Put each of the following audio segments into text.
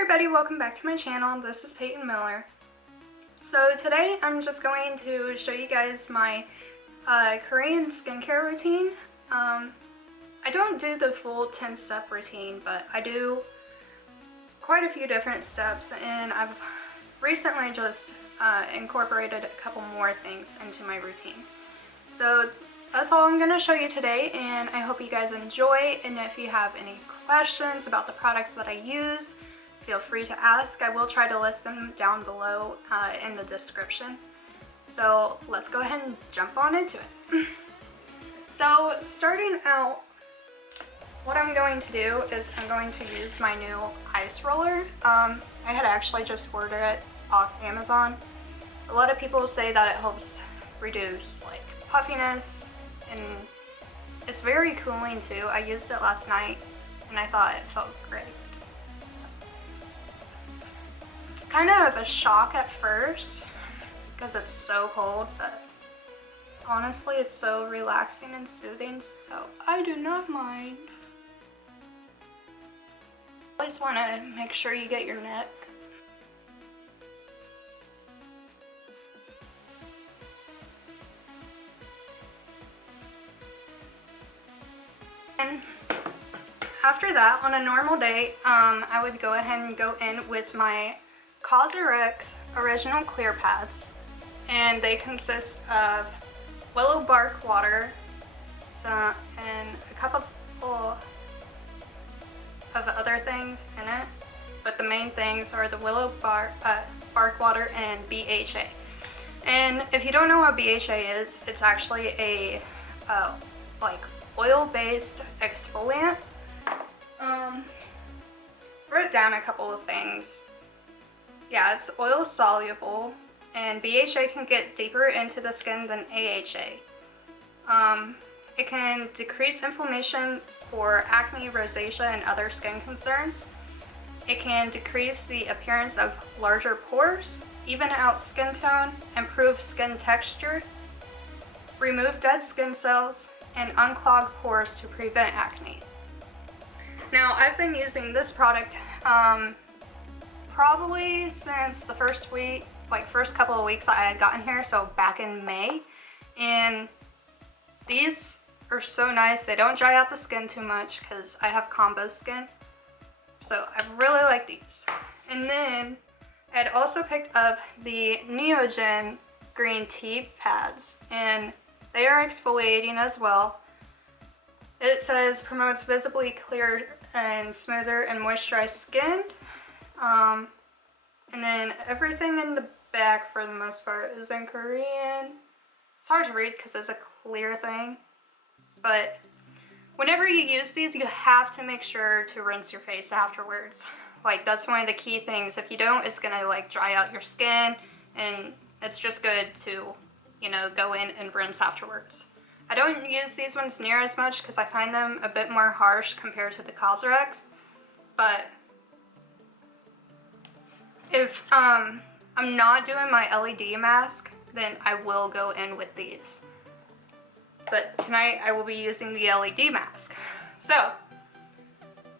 everybody, welcome back to my channel. This is Peyton Miller. So today I'm just going to show you guys my Korean skincare routine. I don't do the full 10-step routine, but I do quite a few different steps, and I've recently just incorporated a couple more things into my routine. So that's all I'm going to show you today, and I hope you guys enjoy. And if you have any questions about the products that I use, feel free to ask. I will try to list them down below in the description. So let's go ahead and jump on into it. So starting out, what I'm going to do is I'm going to use my new ice roller. I had actually just ordered it off Amazon. A lot of people say that it helps reduce like puffiness, and it's very cooling too. I used it last night and I thought it felt great. So, it's kind of a shock at first because it's so cold, but honestly it's so relaxing and soothing, so I do not mind. Always want to make sure you get your neck. And after that, on a normal day, I would go ahead and go in with my Cosrx original clear pads, and they consist of willow bark water, and a cup of other things in it, but the main things are the willow bark water and BHA. And if you don't know what BHA is, it's actually a like oil-based exfoliant. Wrote down a couple of things. Yeah, it's oil soluble, and BHA can get deeper into the skin than AHA. It can decrease inflammation for acne, rosacea, and other skin concerns. It can decrease the appearance of larger pores, even out skin tone, improve skin texture, remove dead skin cells, and unclog pores to prevent acne. Now, I've been using this product probably since the first couple of weeks that I had gotten here, so back in May, and these are so nice. They don't dry out the skin too much because I have combo skin, so I really like these. And then I had also picked up the Neogen green tea pads, and they are exfoliating as well. It says promotes visibly clear and smoother and moisturized skin. And then everything in the back for the most part is in Korean. It's hard to read because it's a clear thing. But whenever you use these, you have to make sure to rinse your face afterwards. Like, that's one of the key things. If you don't, it's gonna like dry out your skin, and it's just good to, you know, go in and rinse afterwards. I don't use these ones near as much because I find them a bit more harsh compared to the Cosrx. But if I'm not doing my LED mask, then I will go in with these. But tonight I will be using the LED mask. So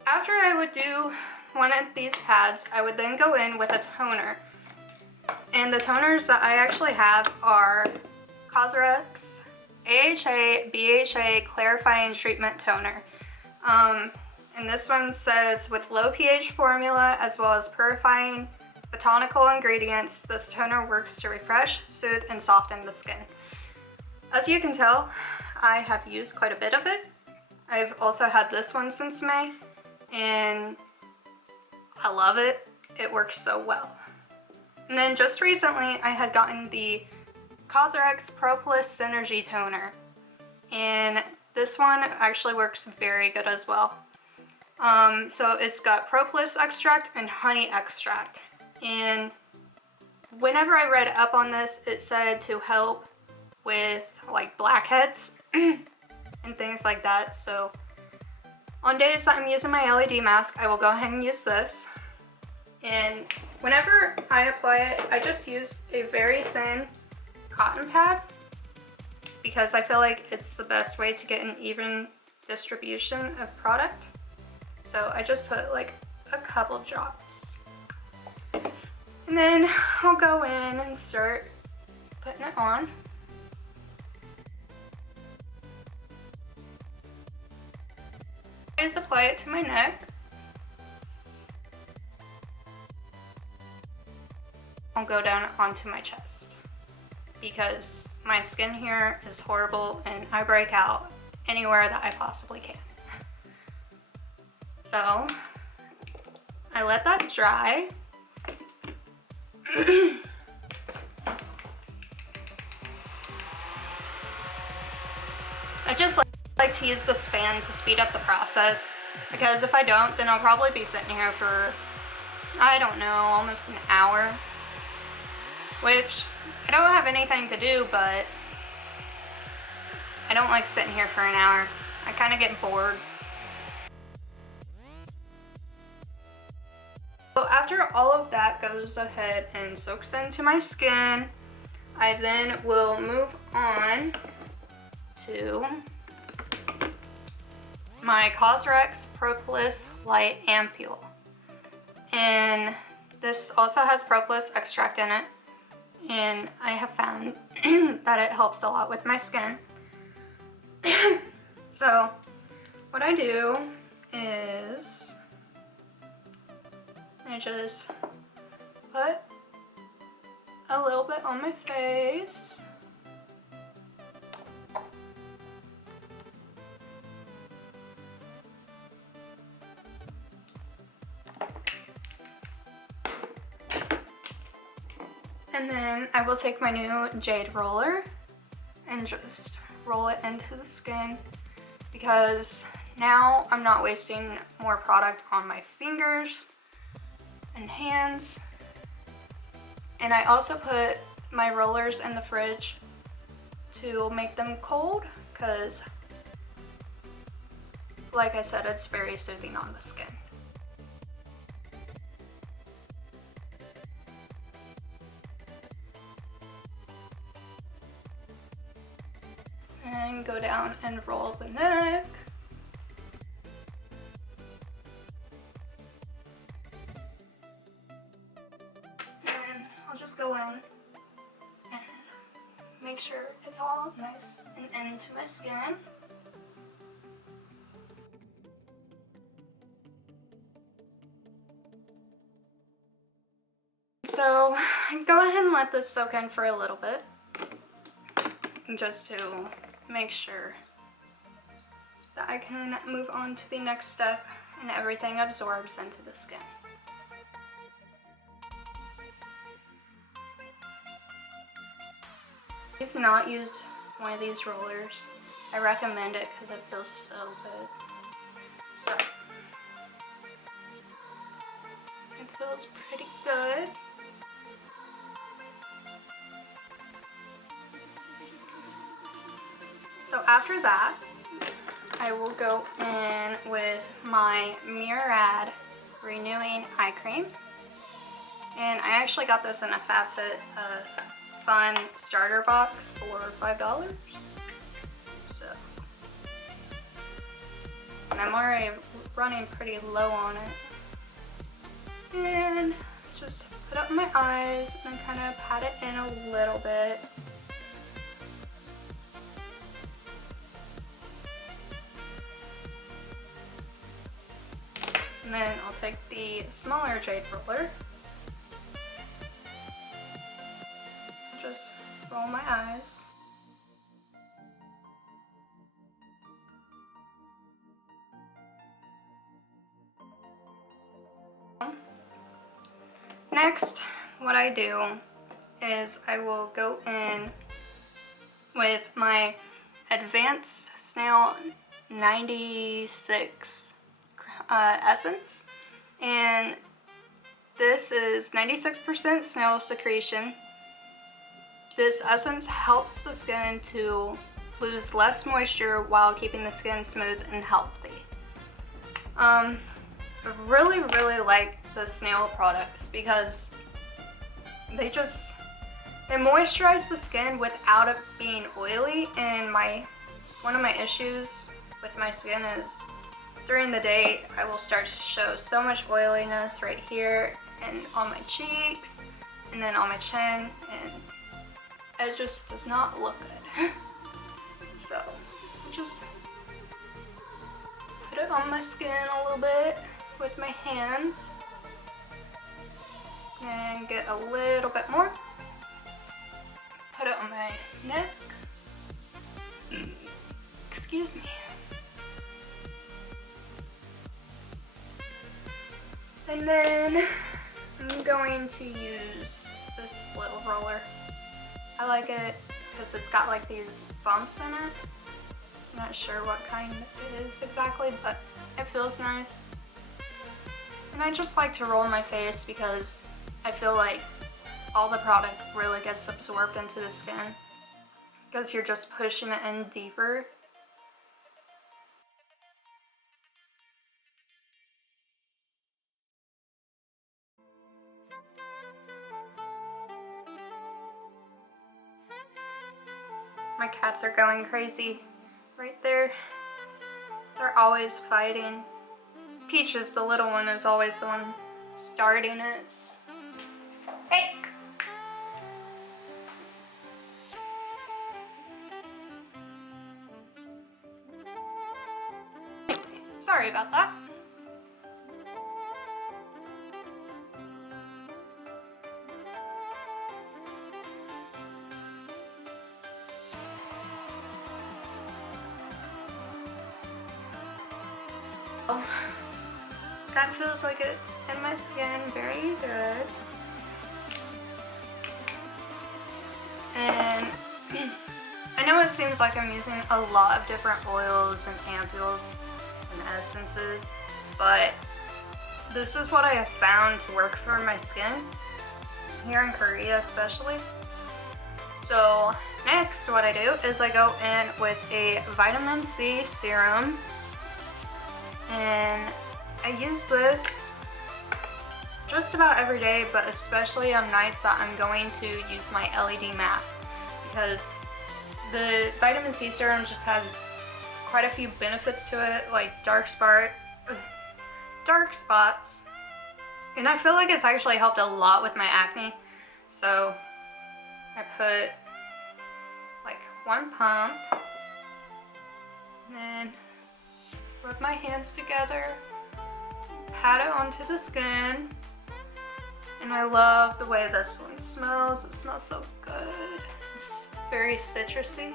after I would do one of these pads, I would then go in with a toner. And the toners that I actually have are Cosrx AHA BHA Clarifying Treatment Toner. And this one says, with low pH formula as well as purifying botanical ingredients, this toner works to refresh, soothe, and soften the skin. As you can tell, I have used quite a bit of it. I've also had this one since May, and I love it. It works so well. And then just recently, I had gotten the Cosrx Propolis Synergy Toner, and this one actually works very good as well. So it's got propolis extract and honey extract, and whenever I read up on this, it said to help with like blackheads and things like that. So on days that I'm using my LED mask, I will go ahead and use this. And whenever I apply it, I just use a very thin cotton pad because I feel like it's the best way to get an even distribution of product. So I just put like a couple drops. And then I'll go in and start putting it on. I just apply it to my neck. I'll go down onto my chest because my skin here is horrible and I break out anywhere that I possibly can. So I let that dry. I just like to use this fan to speed up the process, because if I don't, then I'll probably be sitting here for, I don't know, almost an hour, which I don't have anything to do, but I don't like sitting here for an hour. I kind of get bored. So after all of that goes ahead and soaks into my skin, I then will move on to my Cosrx Propolis Light Ampoule. And this also has propolis extract in it, and I have found that it helps a lot with my skin. So what I do is I just put a little bit on my face. And then I will take my new jade roller and just roll it into the skin, because now I'm not wasting more product on my fingers and hands. And I also put my rollers in the fridge to make them cold, because like I said, it's very soothing on the skin. And go down and roll the neck. And I'll just go in and make sure it's all nice and into my skin. So go ahead and let this soak in for a little bit, just to make sure that I can move on to the next step and everything absorbs into the skin. If you've not used one of these rollers, I recommend it because it feels so good. So it feels pretty good. So after that, I will go in with my Murad Renewing Eye Cream. And I actually got this in a FabFitFun starter box for $5. So, and I'm already running pretty low on it. And just put it on my eyes and kind of pat it in a little bit. And then I'll take the smaller jade roller, just roll my eyes. Next, what I do is I will go in with my Advanced Snail 96 essence, and this is 96% snail secretion. This essence helps the skin to lose less moisture while keeping the skin smooth and healthy. I really like the Snail products because they moisturize the skin without it being oily. And one of my issues with my skin is during the day I will start to show so much oiliness right here and on my cheeks and then on my chin, and it just does not look good. So just put it on my skin a little bit with my hands and get a little bit more. Put it on my neck. Excuse me. And then I'm going to use this little roller. I like it because it's got like these bumps in it. I'm not sure what kind it is exactly, but it feels nice. And I just like to roll my face because I feel like all the product really gets absorbed into the skin because you're just pushing it in deeper. My cats are going crazy right there. They're always fighting. Peaches, the little one, is always the one starting it. Hey! Sorry about that. That feels like it's in my skin very good. And I know it seems like I'm using a lot of different oils and ampoules and essences, but this is what I have found to work for my skin, here in Korea especially. So next what I do is I go in with a vitamin C serum, and I use this just about every day, but especially on nights that I'm going to use my LED mask, because the vitamin C serum just has quite a few benefits to it, like dark spots, and I feel like it's actually helped a lot with my acne. So I put like one pump, and then rub my hands together, pat it onto the skin, and I love the way this one smells. It smells so good. It's very citrusy.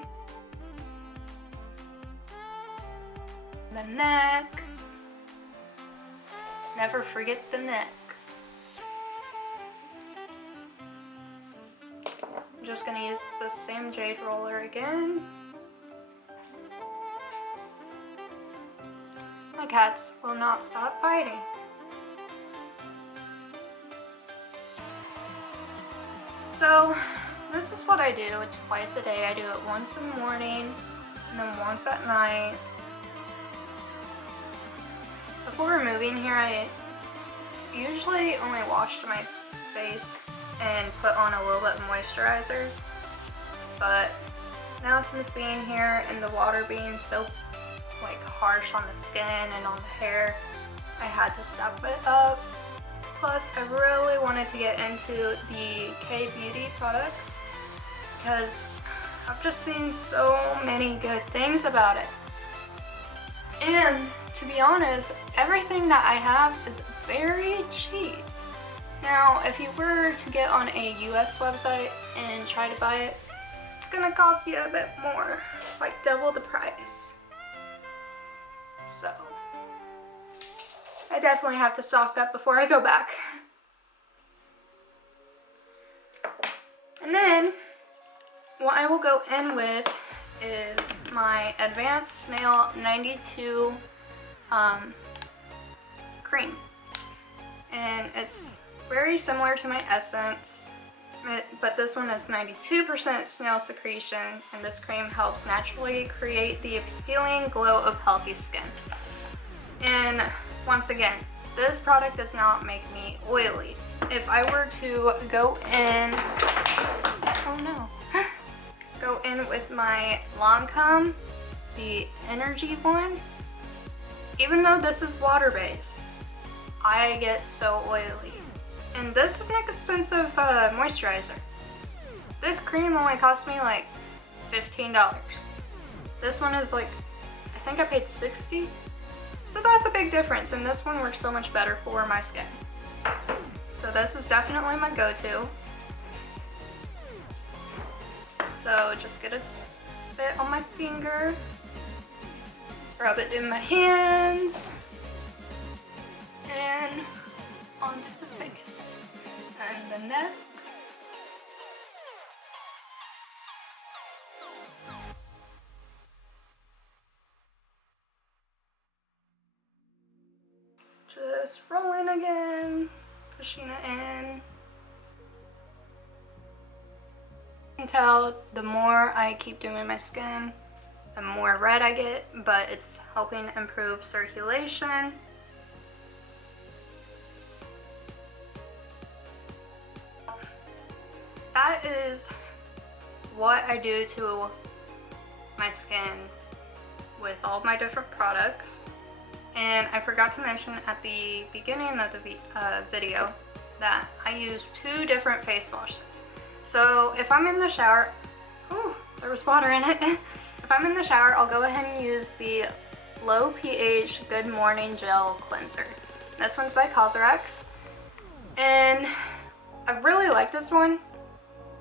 The neck. Never forget the neck. I'm just gonna use the same jade roller again. My cats will not stop fighting. So this is what I do twice a day. I do it once in the morning and then once at night. Before moving here, I usually only washed my face and put on a little bit of moisturizer. But now since being here and the water being so like harsh on the skin and on the hair, I had to step it up. Plus, I really wanted to get into the K-beauty products because I've just seen so many good things about it. And to be honest, everything that I have is very cheap. Now, if you were to get on a US website and try to buy it, it's gonna cost you a bit more, like double the price. So I definitely have to stock up before I go back. And then what I will go in with is my Advanced Snail 92 cream. And it's very similar to my Essence, but this one is 92% snail secretion, and this cream helps naturally create the appealing glow of healthy skin. And once again, this product does not make me oily. If I were to go in, oh no, go in with my Lancome, the Energy one, even though this is water-based, I get so oily. And this is an expensive moisturizer. This cream only cost me like $15. This one is like, I think I paid $60. So that's a big difference, and this one works so much better for my skin. So this is definitely my go-to. So just get a bit on my finger, rub it in my hands, and onto the face and the neck. Just rolling again, pushing it in. You can tell the more I keep doing my skin, the more red I get, but it's helping improve circulation. That is what I do to my skin with all of my different products. And I forgot to mention at the beginning of the video that I use 2 different face washes. So if I'm in the shower, oh, there was water in it. If I'm in the shower, I'll go ahead and use the Low pH Good Morning Gel Cleanser. This one's by Cosrx. And I really like this one.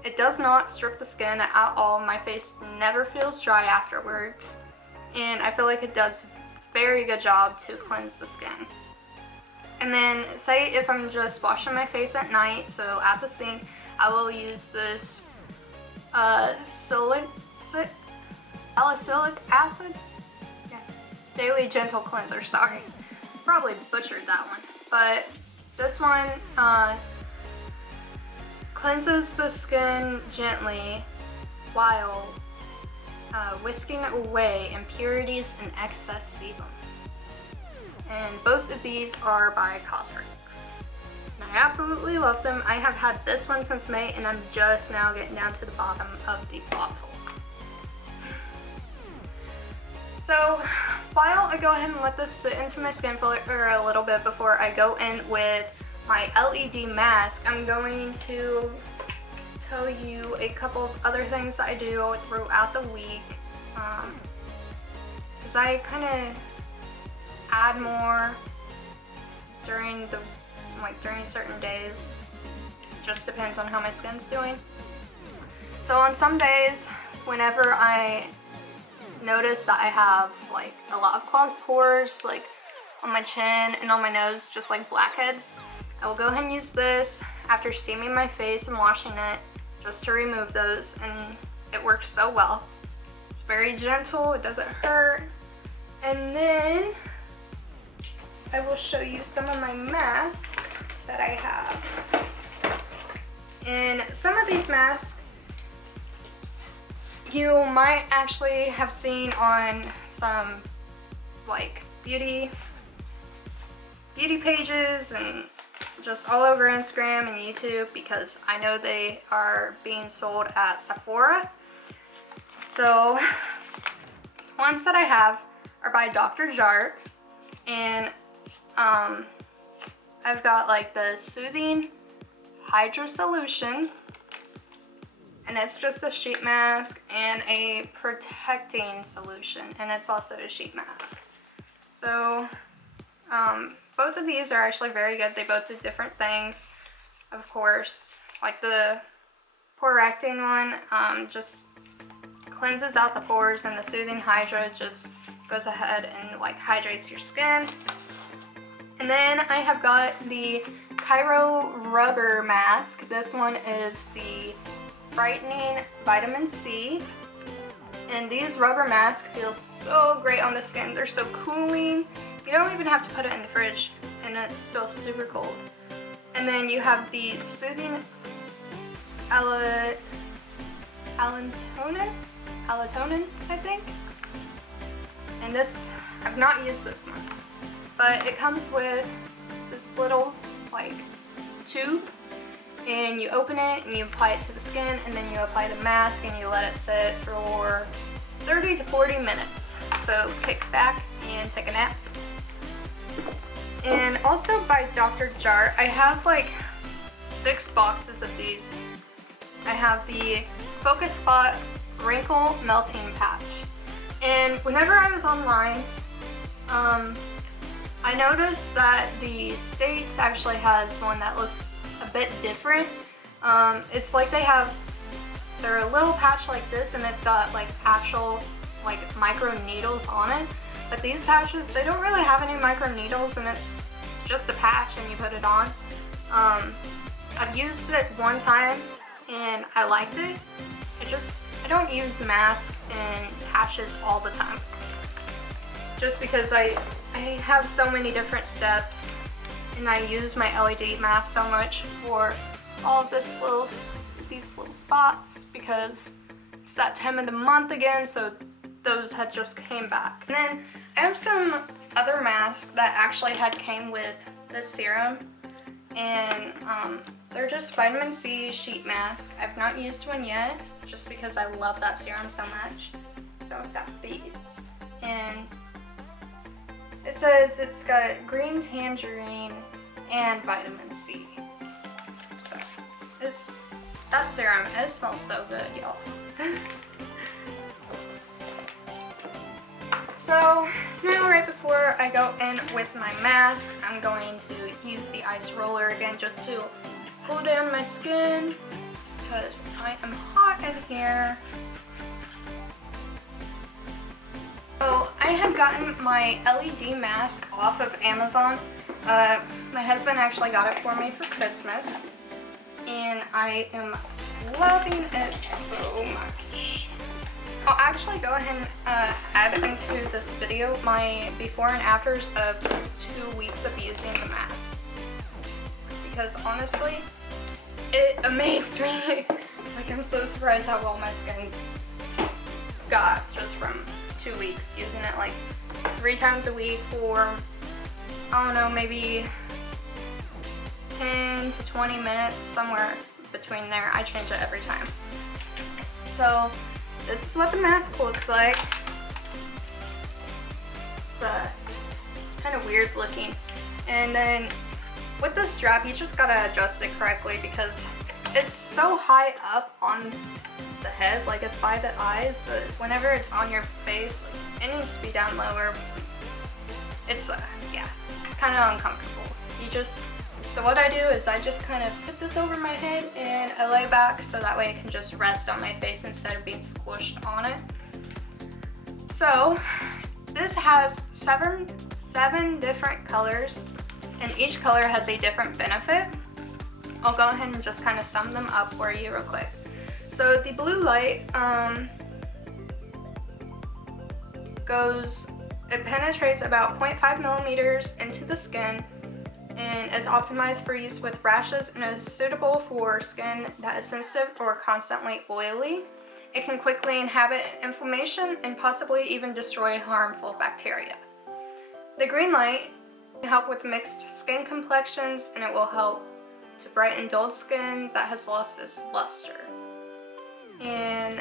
It does not strip the skin at all. My face never feels dry afterwards. And I feel like it does very good job to cleanse the skin. And then say if I'm just washing my face at night, so at the sink, I will use this salicylic acid, yeah, daily gentle cleanser. Sorry, probably butchered that one, but this one cleanses the skin gently while whisking away impurities and excess sebum. And both of these are by Cosrx. And I absolutely love them. I have had this one since May, and I'm just now getting down to the bottom of the bottle. So while I go ahead and let this sit into my skin for a little bit before I go in with my LED mask, I'm going to tell you a couple of other things that I do throughout the week, because I kind of add more during certain days. Just depends on how my skin's doing. So on some days, whenever I notice that I have like a lot of clogged pores, like on my chin and on my nose, just like blackheads, I will go ahead and use this after steaming my face and washing it, just to remove those, and it works so well. It's very gentle, it doesn't hurt. And then I will show you some of my masks that I have. And some of these masks you might actually have seen on some like beauty pages and just all over Instagram and YouTube, because I know they are being sold at Sephora. So ones that I have are by Dr.jart, and I've got like the Soothing Hydra Solution, and it's just a sheet mask, and a Protecting Solution, and it's also a sheet mask. So both of these are actually very good. They both do different things, of course. Like the pore-acting one just cleanses out the pores, and the Soothing Hydra just goes ahead and like hydrates your skin. And then I have got the Cairo Rubber Mask. This one is the Brightening Vitamin C. And these rubber masks feel so great on the skin. They're so cooling. You don't even have to put it in the fridge, and it's still super cold. And then you have the Soothing Allantoin, I think. And this, I've not used this one, but it comes with this little like tube, and you open it and you apply it to the skin, and then you apply the mask and you let it sit for 30 to 40 minutes. So kick back and take a nap. And also by Dr.jart, I have like 6 boxes of these. I have the Focus Spot Wrinkle Melting Patch. And whenever I was online, I noticed that the States actually has one that looks a bit different. It's like they're a little patch like this, and it's got like actual like micro needles on it. But these patches, they don't really have any micro needles, and it's just a patch and you put it on. I've used it one time and I liked it. I don't use masks and patches all the time. Just because I have so many different steps, and I use my LED mask so much for all of these little spots, because it's that time of the month again, so those had just came back. And then I have some other masks that actually came with this serum, and they're just vitamin C sheet mask. I've not used one yet, just because I love that serum so much. So I've got these, and it says it's got green tangerine and vitamin C. So that serum, it smells so good, y'all. So now, right before I go in with my mask, I'm going to use the ice roller again just to cool down my skin, because I am hot in here. So I had gotten my LED mask off of Amazon. My husband actually got it for me for Christmas, and I am loving it so much. I'll actually go ahead and add into this video my before and afters of just 2 weeks of using the mask, because honestly, it amazed me. Like, I'm so surprised how well my skin got just from 2 weeks using it, like 3 times a week for, I don't know, maybe 10 to 20 minutes, somewhere between there. I change it every time. So this is what the mask looks like. It's kind of weird looking. And then with the strap, you just gotta adjust it correctly, because it's so high up on the head, like it's by the eyes, but whenever it's on your face, like, it needs to be down lower. It's yeah, it's kind of uncomfortable. So what I do is I just kind of put this over my head and I lay back, so that way it can just rest on my face instead of being squished on it. So this has seven different colors, and each color has a different benefit. I'll go ahead and just kind of sum them up for you real quick. So the blue light it penetrates about 0.5 millimeters into the skin, and is optimized for use with rashes, and is suitable for skin that is sensitive or constantly oily. It can quickly inhibit inflammation and possibly even destroy harmful bacteria. The green light can help with mixed skin complexions, and it will help to brighten dulled skin that has lost its luster. And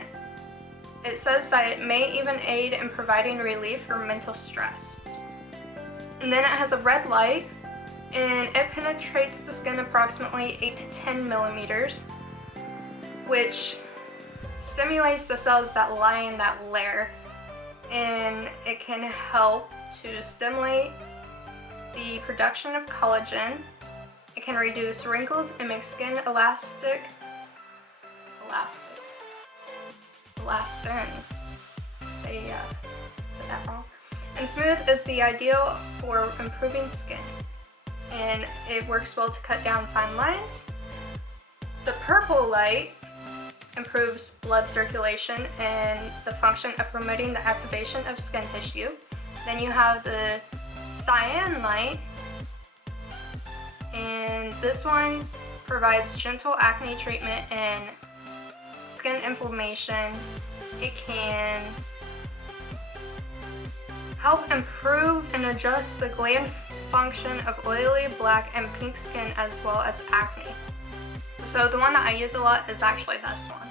it says that it may even aid in providing relief from mental stress. And then it has a red light, and it penetrates the skin approximately 8 to 10 millimeters, which stimulates the cells that lie in that layer, and it can help to stimulate the production of collagen. It can reduce wrinkles and make skin elastin. They put that wrong. And smooth is the ideal for improving skin, and it works well to cut down fine lines. The purple light improves blood circulation and the function of promoting the activation of skin tissue. Then you have the cyan light, and this one provides gentle acne treatment and skin inflammation. It can help improve and adjust the gland function of oily, black, and pink skin, as well as acne. So the one that I use a lot is actually this one.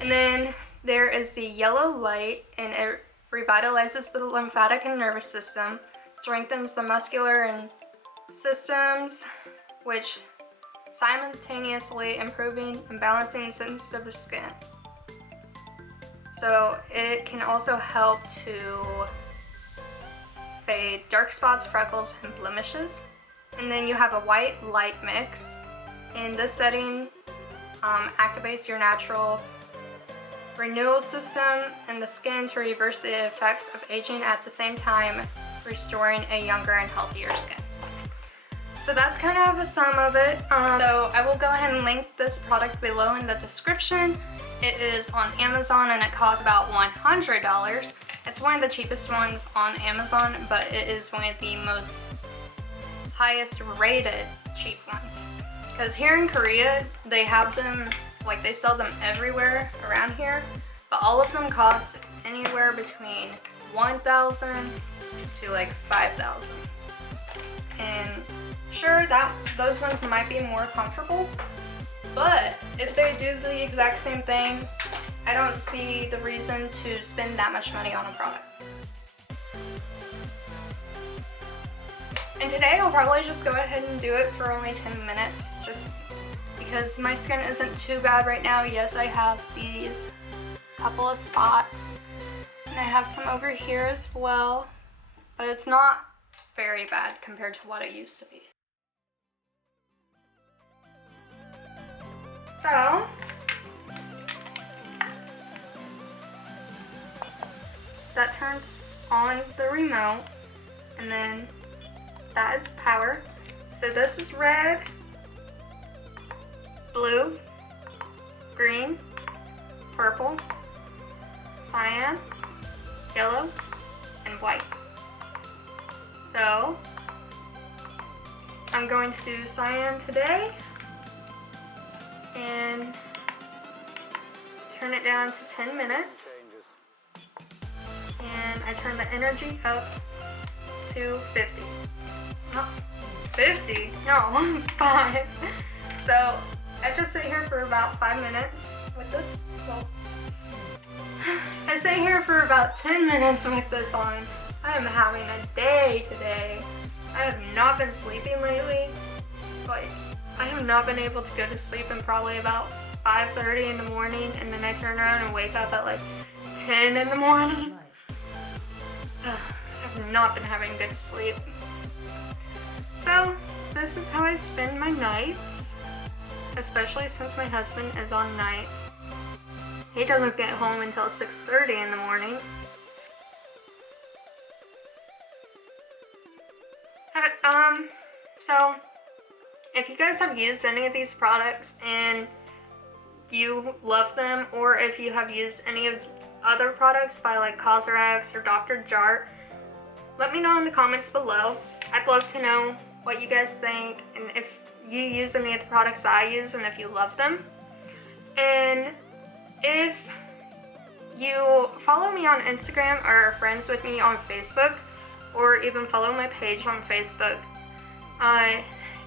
And then there is the yellow light, and it revitalizes the lymphatic and nervous system, strengthens the muscular and systems, which simultaneously improving and balancing sensitive skin. So it can also help to fade dark spots, freckles, and blemishes. And then you have a white light mix. In this setting, activates your natural renewal system in the skin to reverse the effects of aging at the same time restoring a younger and healthier skin. So that's kind of a sum of it. So I will go ahead and link this product below in the description. It is on Amazon and it costs about $100. It's one of the cheapest ones on Amazon, but it is one of the most highest rated cheap ones. Because here in Korea, they have them, like they sell them everywhere around here, but all of them cost anywhere between 1,000 to like 5,000. And sure, those ones might be more comfortable, but if they do the exact same thing, I don't see the reason to spend that much money on a product. And today I'll probably just go ahead and do it for only 10 minutes, just because my skin isn't too bad right now. Yes, I have these couple of spots, and I have some over here as well, but it's not very bad compared to what it used to be. So, that turns on the remote, and then that is power. So this is red, blue, green, purple, cyan, yellow, and white. So I'm going to do cyan today and turn it down to 10 minutes. And I turn the energy up to 50. No, 50? No, 5. So I just sit here for about 5 minutes with this. Well, I sit here for about 10 minutes with this on. I am having a day today. I have not been sleeping lately. Like, I have not been able to go to sleep in probably about 5:30 in the morning, and then I turn around and wake up at like 10 in the morning. I have not been having good sleep. So this is how I spend my nights, especially since my husband is on nights. He doesn't get home until 6:30 in the morning. So if you guys have used any of these products and you love them, or if you have used any of other products by like Cosrx or dr.jart, let me know in the comments below. I'd love to know what you guys think, and if you use any of the products I use, and if you love them. And if you follow me on Instagram or are friends with me on Facebook, or even follow my page on Facebook,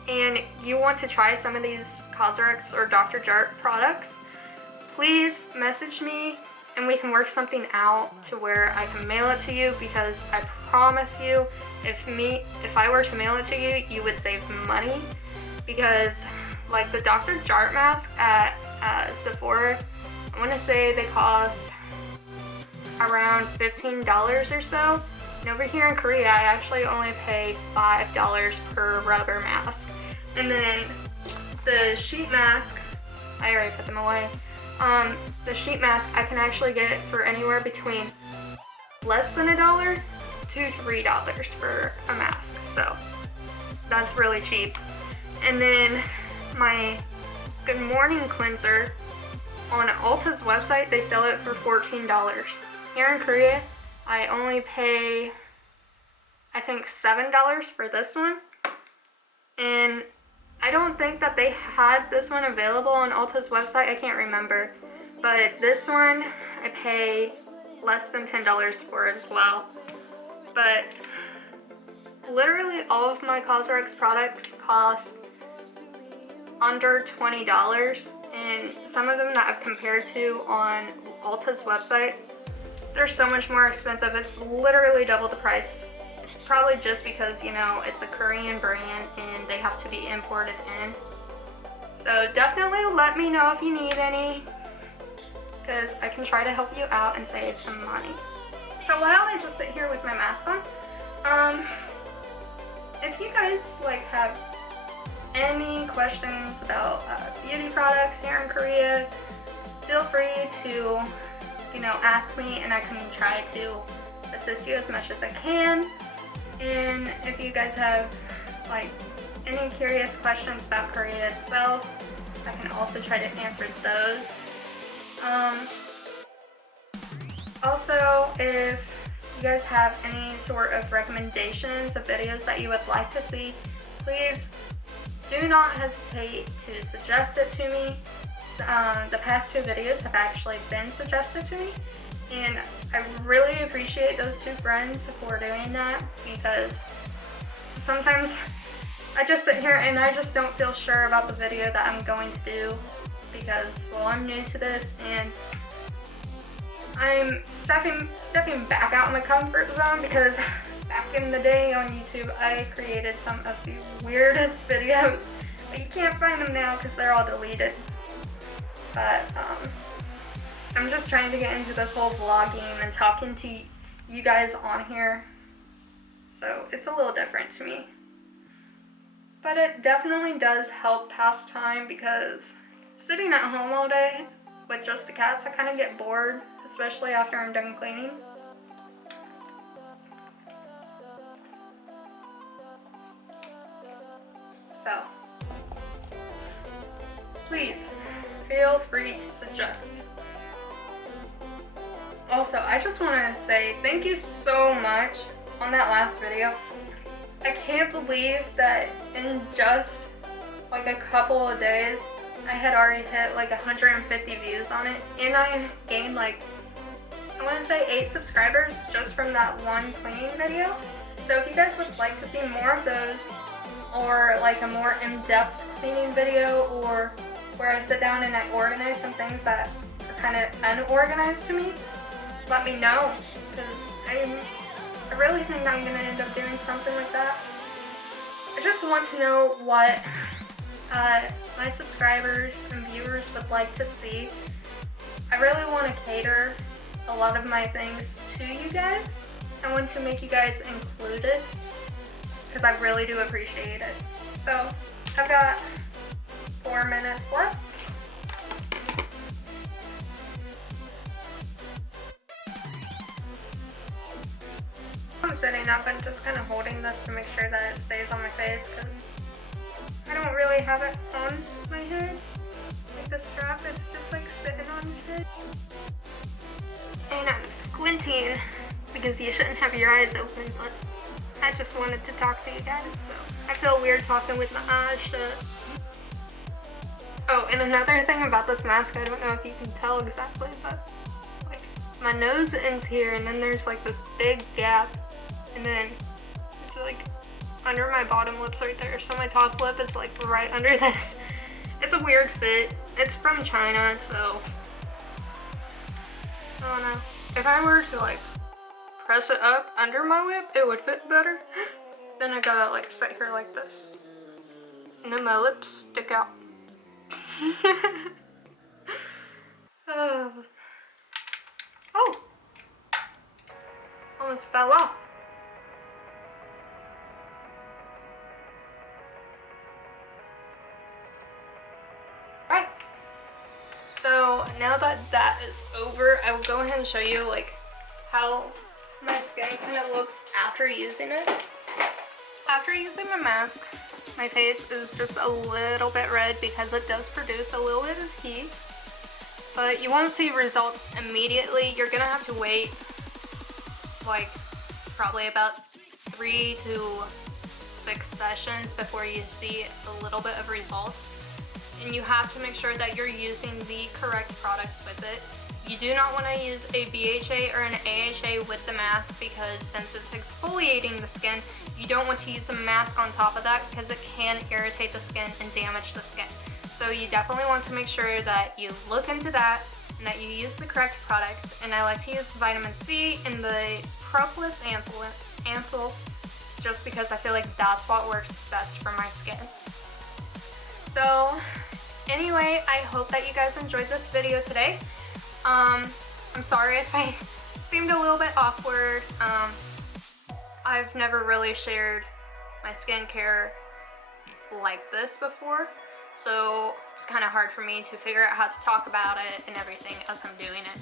and you want to try some of these Cosrx or dr.jart products, please message me and we can work something out to where I can mail it to you, because I promise you, if I were to mail it to you, you would save money. Because like the dr.jart mask at Sephora, I want to say they cost around $15 or so. And over here in Korea, I actually only pay $5 per rubber mask. And then the sheet mask, I already put them away. The sheet mask, I can actually get it for anywhere between less than $1 to $3 for a mask. So that's really cheap. And then my Good Morning cleanser on Ulta's website, they sell it for $14. Here in Korea, I only pay, I think, $7 for this one. And I don't think that they had this one available on Ulta's website. I can't remember. But this one, I pay less than $10 for it as well. But literally all of my Cosrx products cost under $20. And some of them that I've compared to on Ulta's website, they're so much more expensive. It's literally double the price. Probably just because, you know, it's a Korean brand and they have to be imported in. So definitely let me know if you need any, because I can try to help you out and save some money. So while I just sit here with my mask on, if you guys like have any questions about beauty products here in Korea, feel free to, you know, ask me and I can try to assist you as much as I can. And if you guys have like any curious questions about Korea itself, I can also try to answer those. Also, if you guys have any sort of recommendations of videos that you would like to see, please do not hesitate to suggest it to me. The past 2 videos have actually been suggested to me, and I really appreciate those 2 friends for doing that, because sometimes I just sit here and I just don't feel sure about the video that I'm going to do, because, well, I'm new to this and I'm stepping back out of my comfort zone, because back in the day on YouTube I created some of the weirdest videos, but you can't find them now because they're all deleted. But I'm just trying to get into this whole vlogging and talking to you guys on here, so it's a little different to me. But it definitely does help pass time, because sitting at home all day with just the cats, I kind of get bored, especially after I'm done cleaning. So, please feel free to suggest. Also, I just want to say thank you so much on that last video. I can't believe that in just like a couple of days I had already hit like 150 views on it, and I gained like, I want to say 8 subscribers just from that one cleaning video. So if you guys would like to see more of those, or like a more in-depth cleaning video, or where I sit down and I organize some things that are kind of unorganized to me, let me know, because I really think I'm going to end up doing something like that. I just want to know what my subscribers and viewers would like to see. I really want to cater a lot of my things to you guys. I want to make you guys included, because I really do appreciate it. So I've got 4 minutes left. I'm sitting up and just kind of holding this to make sure that it stays on my face, because I don't really have it on my head. Like the strap is just like sitting on my head. And I'm squinting because you shouldn't have your eyes open, but I just wanted to talk to you guys, so I feel weird talking with my eyes shut. Oh, and another thing about this mask, I don't know if you can tell exactly, but like my nose ends here, and then there's like this big gap, and then it's like under my bottom lips right there, so my top lip is like right under this. It's a weird fit. It's from China, so I don't know. If I were to like press it up under my lip, it would fit better. Then I gotta like sit here like this, and then my lips stick out. Oh, almost fell off. Right, so now that that is over, I will go ahead and show you like how my skin kind of looks after using it. After using my mask, my face is just a little bit red because it does produce a little bit of heat, but you won't see results immediately. You're gonna have to wait like probably about 3 to 6 sessions before you see a little bit of results, and you have to make sure that you're using the correct products with it. You do not want to use a BHA or an AHA with the mask, because since it's exfoliating the skin, you don't want to use a mask on top of that, because it can irritate the skin and damage the skin. So you definitely want to make sure that you look into that and that you use the correct products. And I like to use the vitamin C in the Propolis Ampoule, just because I feel like that's what works best for my skin. So anyway, I hope that you guys enjoyed this video today. I'm sorry if I seemed a little bit awkward. I've never really shared my skincare like this before, so it's kind of hard for me to figure out how to talk about it and everything as I'm doing it.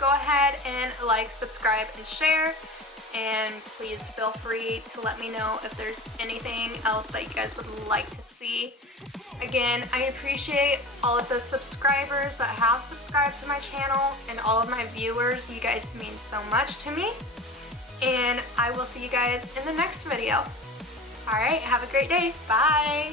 Go ahead and like, subscribe, and share, and please feel free to let me know if there's anything else that you guys would like to see. Again, I appreciate all of those subscribers that have subscribed to my channel and all of my viewers. You guys mean so much to me, and I will see you guys in the next video. Alright, have a great day. Bye!